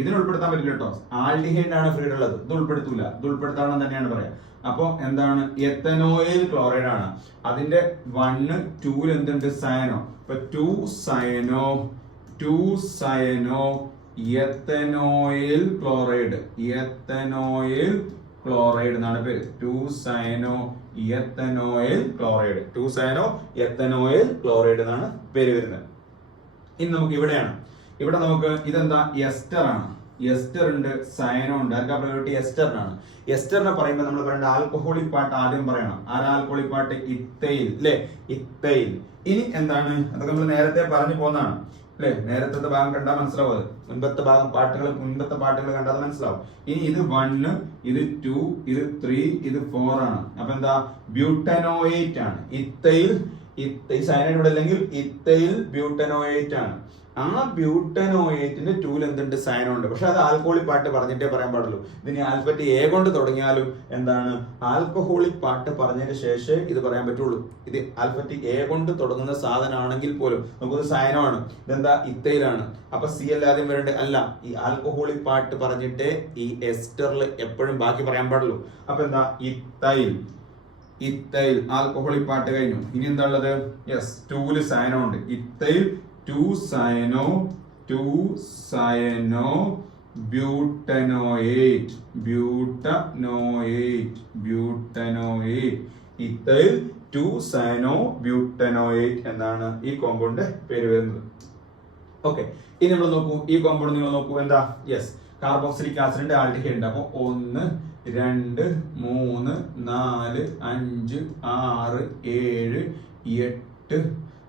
ഇതിനെ ഉൾപ്പെടുത്താൻ പറ്റില്ല കേട്ടോ. ആൽഡിഹൈഡ് ആണ് ഫ്രീഡ് ഉള്ളത്. ഇത് ഉൾപ്പെടുത്തൂല. ഇത് ഉൾപ്പെടുത്താണെന്ന് തന്നെയാണ് പറയാം. അപ്പൊ എന്താണ്? എത്തനോയിൽ ക്ലോറൈഡ് ആണ്. അതിന്റെ 1 2 എന്തുണ്ട്? സയനോ. അപ്പൊ 2 സയനോ എത്തനോയിൽ ക്ലോറൈഡ് എന്നാണ് പേര്. 2 സയനോ എത്തനോയിൽ ക്ലോറൈഡ് എന്നാണ് പേര് വരുന്നത്. ഇനി നമുക്ക് ഇവിടെ നമുക്ക് ഇതെന്താ? എസ്റ്റർ ആണ്. എസ്റ്റർ ഉണ്ട്, സയനോ ഉണ്ട്. ആർക്കാ പ്രയോറിറ്റി? എസ്റ്ററിനാണ്. എസ്റ്ററിനെ പറയുമ്പോൾ നമ്മൾ പറയേണ്ട ആൽക്കഹോളിക് പാർട്ട് ആദ്യം പറയണം. ആരാ ആൽക്കഹോളിക് പാർട്ട്? ഇത്തൈൽ അല്ലെ, ഇത്തൈൽ. ഇനി എന്താണ്? അതൊക്കെ നമ്മൾ നേരത്തെ പറഞ്ഞു പോന്നതാണ് അല്ലെ. നേരത്തെ ഭാഗം കണ്ടാൽ മനസ്സിലാവും. മുൻപത്തെ പാട്ടുകൾ കണ്ടാൽ മനസ്സിലാവും. ഇനി ഇത് 1, ഇത് 2, ഇത് 3, ഇത് 4 ആണ്. അപ്പൊ എന്താ? ബ്യൂട്ടനോയേറ്റ് ആണ്. ഇത്തൈൽ സയനൈഡ് ഇവിടെ അല്ലെങ്കിൽ ഇത്തൈൽ ബ്യൂട്ടനോയേറ്റ് ആണ്. ആ ബ്യൂട്ടനോയേറ്റിന്റെ 2ൽ എന്തുണ്ട്? സയനോ ഉണ്ട്. പക്ഷെ അത് ആൽക്കഹോളിക് പാർട്ട് പറഞ്ഞിട്ടേ പറയാൻ പാടുള്ളൂ. ഇതിന് ആൽഫബറ്റ് എ കൊണ്ട് തുടങ്ങിയാലും എന്താണ്? ആൽക്കഹോളിക് പാർട്ട് പറഞ്ഞതിന് ശേഷം ഇത് പറയാൻ പറ്റുള്ളൂ. ഇത് ആൽഫബറ്റ് എ കൊണ്ട് തുടങ്ങുന്ന സാധനമാണെങ്കിൽ പോലും നമുക്കത് സയനോ ആണ്. ഇതെന്താ? ഇത്തൈലാണ്. അപ്പൊ സി അല്ലാതെയും വരണ്ടേ? അല്ല, ഈ ആൽക്കഹോളിക് പാർട്ട് പറഞ്ഞിട്ടേ ഈ എസ്റ്ററിൽ എപ്പോഴും ബാക്കി പറയാൻ പാടുള്ളൂ. അപ്പൊ എന്താ? ഇത്തൈൽ ആൽക്കഹോളിക് പാർട്ട് കഴിഞ്ഞു. ഇനി എന്താ ഉള്ളത്? യെസ്, 2ൽ സയനോ ഉണ്ട്. ഇത്തൈൽ 2 സയനോ ബ്യൂട്ടനോയേറ്റ്. ഇത്തൈൽ 2 സയനോ ബ്യൂട്ടനോയേറ്റ് എന്നാണ് ഈ കോമ്പൗണ്ട് പേര് വരുന്നത്. ഓക്കെ, ഇനി നമ്മൾ നോക്കൂ, ഈ കോമ്പൗണ്ട് നിങ്ങൾ നോക്കൂ. എന്താ? യെസ്, കാർബോക്സിലിക് ആസിഡിന്റെ ആൽഡിഹൈഡ് ഉണ്ട്. അപ്പൊ 1, 2, 3, 4, 5, 6, 7, 8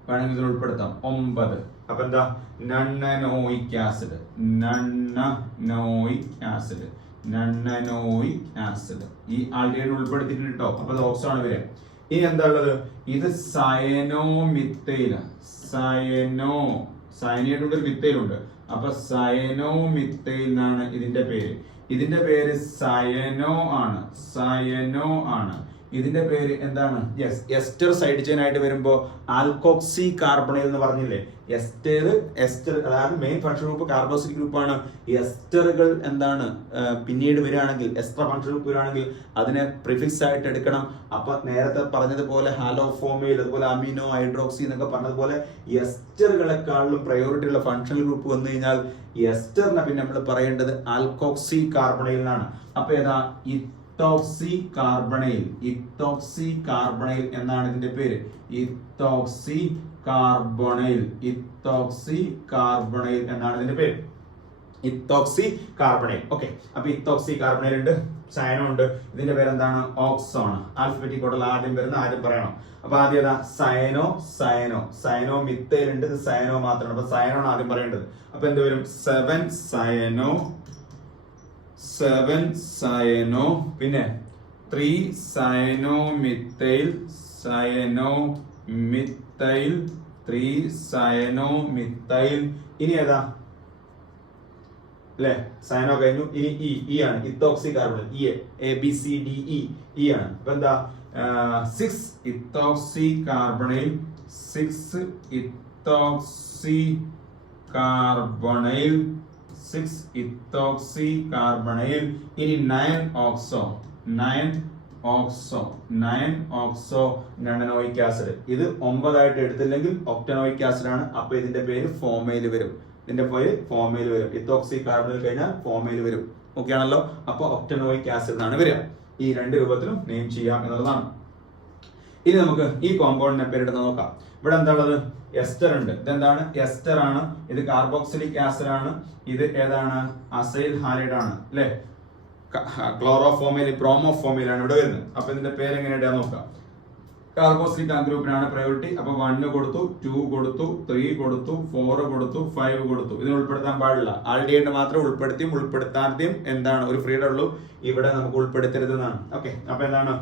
വേണമെങ്കിൽ ഇതിൽ ഉൾപ്പെടുത്താം, 9. അപ്പൊ എന്താ? നണ്ണനോയിക് ആസിഡ്. ഈ ആൽഡിഹൈഡ് ഉൾപ്പെടുത്തിയിട്ടുണ്ട് കേട്ടോ. അപ്പൊ ഇത് ഓക്സോ ആണ് വരിക. ഇനി എന്താ ഉള്ളത്? ഇത് സയനോമിത്തൈലാണ്. സയനൈഡ് ഉണ്ട്, മിത്തൈലുണ്ട്. അപ്പൊ സയനോമിത്തൈൽ എന്നാണ് ഇതിന്റെ പേര്. ഇതിന്റെ പേര് സയനോ ആണ്. ഇതിന്റെ പേര് എന്താണ്? യെസ്, എസ്റ്റർ സൈഡ് ചെയിൻ ആയിട്ട് വരുമ്പോ ആൽക്കോക്സി കാർബണൈൽ എന്ന് പറഞ്ഞില്ലേ? എസ്റ്റർ അതായത് മെയിൻ ഫംഗ്ഷൻ ഗ്രൂപ്പ് കാർബോക്സിലിക് ഗ്രൂപ്പാണ്. എസ്റ്ററുകൾ എന്താണ് പിന്നീട് വരികയാണെങ്കിൽ, എസ്റ്റർ ഫംഗ്ഷൻ ഗ്രൂപ്പ് വരികയാണെങ്കിൽ അതിനെ പ്രിഫിക്സ് ആയിട്ട് എടുക്കണം. അപ്പൊ നേരത്തെ പറഞ്ഞതുപോലെ ഹാലോഫോമൈൽ, അതുപോലെ അമിനോ ഹൈഡ്രോക്സി എന്നൊക്കെ പറഞ്ഞതുപോലെ എസ്റ്ററുകളെക്കാളും പ്രയോറിറ്റി ഉള്ള ഫംഗ്ഷണൽ ഗ്രൂപ്പ് വന്നു കഴിഞ്ഞാൽ എസ്റ്ററിനെ പിന്നെ നമ്മൾ പറയേണ്ടത് ആൽക്കോക്സി കാർബണൈൽ. അപ്പൊ ഏതാ? ഇത്തോക്സി കാർബണൈൽ എന്നാണ് ഇതിന്റെ പേര്. ഇത്തോക്സി കാർബണൈൽ എന്നാണ് ഇതിന്റെ പേര്. ഇത്തോക്സി കാർബണൈൽ. ഓക്കെ, അപ്പൊ ഇത്തോക്സി കാർബണൈൽ ഉണ്ട്, സയനോ ഉണ്ട്. ഇതിന്റെ പേര് എന്താണ്? ഓക്സോ ആണ്. ആൽഫബറ്റിക് ഓർഡറിൽ ആദ്യം വരുന്ന ആദ്യം പറയണം. അപ്പൊ ആദ്യം ഏതാ? സയനോ മിത്തൈൽ ഉണ്ട്, ഇത് സയനോ മാത്രമാണ്. അപ്പൊ സയനോ ആണ് ആദ്യം പറയേണ്ടത്. അപ്പൊ എന്ത് വരും? 7 സയനോ, പിന്നെ 3 സയനോ മിത്തൈൽ, 3 സയനോ മിത്തൈൽ. ഇനി ഏതാ? അല്ലെ, സയനോ കഴിഞ്ഞു. ഇനി ഇ ആണ്, ഇത്തോക്സി കാർബണൈൽ. ABCDE ആണ്. അപ്പൊ എന്താ? 6 ഇത്തോക്സി കാർബണൈൽ. ഇനി 9 ഓക്സോ നണ്ണനോയിക് ആസിഡ്. ഇത് 9 ആയിട്ട് എടുത്തില്ലെങ്കിൽ ഒക്ടനോയിക് ആസിഡ് ആണ്. അപ്പൊ ഇതിന്റെ പേര് ഫോമൈൽ വരും. ഇത്തോക്സി കാർബണൈൽ കഴിഞ്ഞാൽ ഫോമൈൽ വരും. ഓക്കെ ആണല്ലോ? അപ്പൊ ഒക്ടനോയിക് ആസിഡ് എന്നാണ് വരിക. ഈ 2 രൂപത്തിലും നെയിം ചെയ്യാം എന്നുള്ളതാണ്. ഇനി നമുക്ക് ഈ കോമ്പൗണ്ടിനെ പേരിടുന്ന നോക്കാം. ഇവിടെ എന്താ ഉള്ളത്? എസ്റ്റർ ഉണ്ട്. ഇതെന്താണ്? എസ്റ്റർ ആണ്. ഇത് കാർബോക്സിലിക് ആസിഡ് ആണ്. ഇത് ഏതാണ്? അസൈൽ ഹാലൈഡ് ആണ് അല്ലെ. ക്ലോറോഫോമൈൽ, ബ്രോമോഫോമൈൽ ആണ് ഇവിടെ വരുന്നത്. അപ്പൊ ഇതിന്റെ പേര് എങ്ങനെ ഇടാൻ നോക്കാം. കാർബോക്സിലിക് ഗ്രൂപ്പിനാണ് പ്രയോറിറ്റി. അപ്പൊ 1 കൊടുത്തു, 2 കൊടുത്തു, 3 കൊടുത്തു, 4 കൊടുത്തു, 5 കൊടുത്തു. ഇതിന് ഉൾപ്പെടുത്താൻ പാടില്ല. ആൽഡിഹൈഡ് മാത്രം ഉൾപ്പെടുത്താതെയും എന്താണ് ഒരു ഫ്രീഡം ഉള്ളൂ. ഇവിടെ നമുക്ക് ഉൾപ്പെടുത്തരുത് എന്നാണ്. ഓക്കെ, അപ്പൊ എന്താണ്?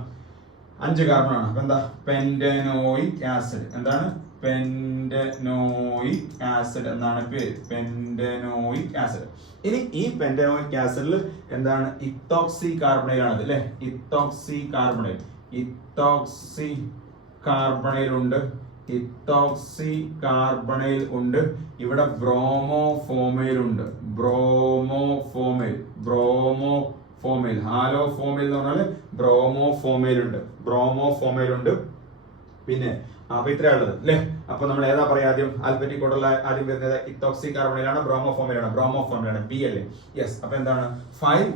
5 കാർബൺ ആണ്. അപ്പൊ എന്താ? പെന്റനോയിക് ആസിഡ്. എന്താണ്? പെന്റനോയിക് ആസിഡ് എന്നാണ് പേര്. പെന്റനോയിക് ആസിഡ്. ഇനി ഈ പെന്റനോയിക് ആസിഡിൽ എന്താണ്? ഇത്തോക്സി കാർബണൈൽ ആണ് അല്ലേ? ഇത്തോക്സി കാർബണൈൽ ഉണ്ട്. ഇവിടെ ബ്രോമോഫോമൈൽ ഉണ്ട്. ഹാലോഫോമൈൽ എന്ന് പറഞ്ഞാല് ബ്രോമോഫോമൈൽ ഉണ്ട്. പിന്നെ അപ്പൊ ഇത്രയുള്ളത് അല്ലേ. അപ്പൊ നമ്മൾ ഏതാ പറയാ? ആദ്യം ആൽഫബറ്റിക് ഓർഡറിൽ ആദ്യം വരുന്നത് ഇത്തോക്സി കാർബണൈൽ ആണ്, ബ്രോമോഫോമൈൽ ആണ്. ബി അല്ലേ? യെസ്. അപ്പൊ എന്താണ്? 5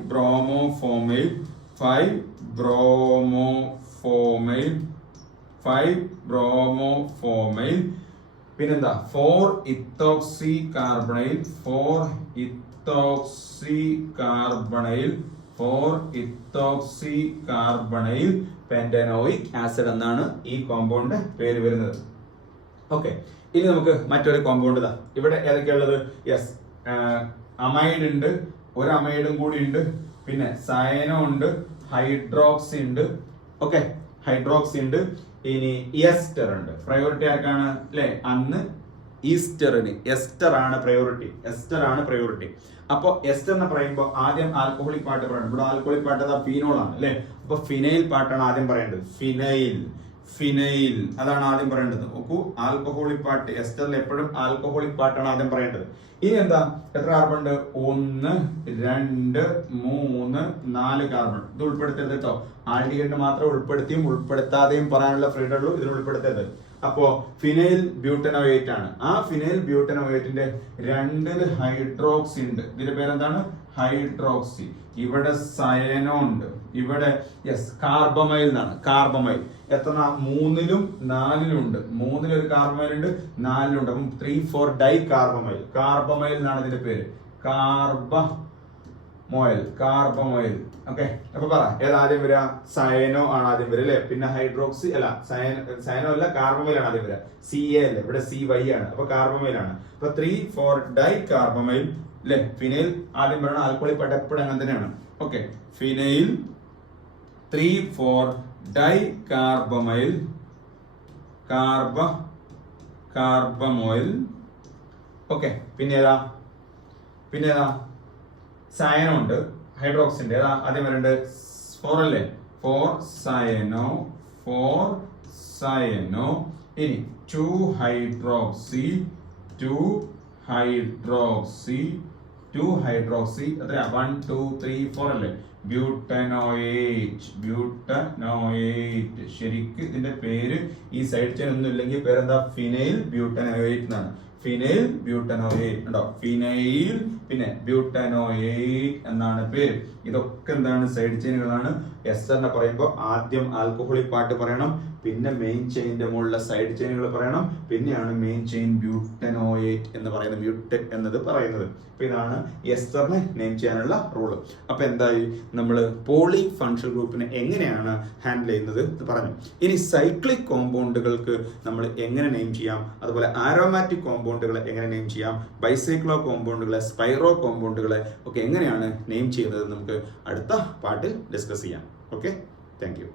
ബ്രോമോഫോമൈൽ. പിന്നെന്താ? 4 ഇത്തോക്സി കാർബണൈൽ. ഇത്തോക്സി കാർബണൈൽ പെന്റനോയിക് ആസിഡ് എന്നാണ് ഈ കോമ്പൗണ്ട് പേര് വരുന്നത്. ഓക്കെ, ഇനി നമുക്ക് മറ്റൊരു കോമ്പൗണ്ട് ഇതാ ഇവിടെ ഏതൊക്കെയുള്ളത്? യെസ്, അമൈഡ് ഉണ്ട്, ഒരു അമൈഡും കൂടി ഉണ്ട്, പിന്നെ സയനോ ഉണ്ട്, ഹൈഡ്രോക്സി ഉണ്ട്. ഓക്കെ, ഹൈഡ്രോക്സി ഉണ്ട്, ഇനി എസ്റ്റർ ഉണ്ട്. പ്രയോറിറ്റി ആർക്കാണ് അല്ലെ? അന്ന് ഈസ്റ്ററിന് എസ്റ്റർ ആണ് പ്രയോറിറ്റി. അപ്പൊ എസ്റ്റർ എന്ന് പറയുമ്പോൾ ആദ്യം ആൽക്കഹോളിക് പാർട്ട് പറയണം. ഇവിടെ ആൽക്കഹോളിക് പാർട്ട് ഫീനോൾ ആണ് അല്ലെ? അപ്പൊ ഫിനൈൽ പാർട്ടാണ് ആദ്യം പറയേണ്ടത്. ഫിനൈൽ അതാണ് ആദ്യം പറയേണ്ടത്. നോക്കൂ, ആൽക്കഹോളിക് പാർട്ട് എസ്റ്ററിൽ എപ്പോഴും ആൽക്കഹോളിക് പാർട്ടാണ് ആദ്യം പറയേണ്ടത്. ഇനി എന്താ, എത്ര കാർബൺ ഉണ്ട്? 1 2 3 4 കാർബൺ. ഇത് ഉൾപ്പെടുത്തരുത് കേട്ടോ. ആൽഡിഹൈഡ് മാത്രം ഉൾപ്പെടുത്തിയും ഉൾപ്പെടുത്താതെയും പറയാനുള്ള ഫ്രീഡം ഉള്ളൂ, ഇതിൽ ഉൾപ്പെടുത്തരുത്. അപ്പോ ഫിനൈൽ ബ്യൂട്ടനോയേറ്റ് ആണ്. ആ ഫിനൈൽ ബ്യൂട്ടനോയേറ്റിന്റെ 2 ഹൈഡ്രോക്സി ഉണ്ട്. ഇതിന്റെ പേരെന്താണ്? ഹൈഡ്രോക്സി. ഇവിടെ സയനോ ഉണ്ട്, ഇവിടെ യെസ് കാർബമൈൽ എന്നാണ്. കാർബമൈൽ എത്ര? 3ലും 4ലും ഉണ്ട്. 3ൽ ഒരു കാർബമൈൽ ഉണ്ട്, 4ലും ഉണ്ട്. അപ്പം 3,4 ഡൈ കാർബമൈൽ എന്നാണ് ഇതിന്റെ പേര്. കാർബമോയിൽ. ഓക്കെ, അപ്പൊ പറ ഏതാദ്യം വരിക? സയനോ ആണ് ആദ്യം വരിക അല്ലെ? പിന്നെ ഹൈഡ്രോക്സി അല്ല, സയനോ അല്ല, കാർബമൈൽ ആണ് ആദ്യം വരിക. CA അല്ലേ, ഇവിടെ CY ആണ്. അപ്പൊ കാർബമൈൽ ആണ്. അപ്പൊ 3,4 ഡൈ കാർബമൈൽ അല്ലെ? ഫിനൈൽ ആദ്യം പറയണം. ആൽക്കഹോളിക് പാർട്ട് എപ്പോഴും അങ്ങനെ തന്നെയാണ്. Okay, phenyl 3,4 di carbamyl carbamoyl. Okay, പിന്നെ ഏതാ? സയനോ ഉണ്ട്, ഹൈഡ്രോക്സിന്റെ ഏതാ ആദ്യം വരേണ്ടത്? 4 അല്ലേ? 4 സയനോ. ഇനി 2 ഹൈഡ്രോക്സി എത്ര? 1 2 3 4 അല്ലേ? ബ്യൂട്ടനോയേറ്റ്. ശരിക്ക് ഇതിന്റെ പേര് ഈ സൈഡ് ചെയിൻ ഒന്നും ഇല്ലെങ്കിൽ പേരെന്താ? ഫിനൈൽ ബ്യൂട്ടനോയേറ്റ് എന്നാണ്. ഫിനൈൽ ബ്യൂട്ടനോയേറ്റ് ഉണ്ടോ? ഫിനൈൽ പിന്നെ ബ്യൂട്ടനോയേറ്റ് എന്നാണ് പേര്. ഇതൊക്കെ എന്താണ്? സൈഡ് ചെയിനുകളാണ്. എസ്റ്ററിനെ പറയുമ്പോൾ ആദ്യം ആൽക്കഹോളിക് പാർട്ട് പറയണം, പിന്നെ മെയിൻ ചെയിന്റെ മുകളിലെ സൈഡ് ചെയിനുകൾ പറയണം, പിന്നെയാണ് മെയിൻ ചെയിൻ ബ്യൂട്ടനോയേറ്റ് എന്ന് പറയുന്നത്, ബ്യൂട്ടൻ എന്നത് പറയുന്നത്. അപ്പൊ ഇതാണ് എസ്റ്ററിനെ നെയിം ചെയ്യാനുള്ള റൂള്. അപ്പൊ എന്തായി? നമ്മൾ പോളി ഫങ്ഷണൽ ഗ്രൂപ്പിനെ എങ്ങനെയാണ് ഹാൻഡിൽ ചെയ്യുന്നത് എന്ന് പറഞ്ഞു. ഇനി സൈക്ലിക് കോമ്പൗണ്ടുകൾക്ക് നമ്മൾ എങ്ങനെ നെയിം ചെയ്യാം, അതുപോലെ ആരോമാറ്റിക് കോമ്പൗണ്ടുകളെ എങ്ങനെ നെയിം ചെയ്യാം, ബൈസൈക്ലോ കോമ്പൗണ്ടുകളെ, സ്പൈറോ കോമ്പൗണ്ടുകളെ ഒക്കെ എങ്ങനെയാണ് നെയിം ചെയ്യുന്നത് നമുക്ക് അടുത്ത പാർട്ടിൽ ഡിസ്കസ് ചെയ്യാം. Okay, thank you.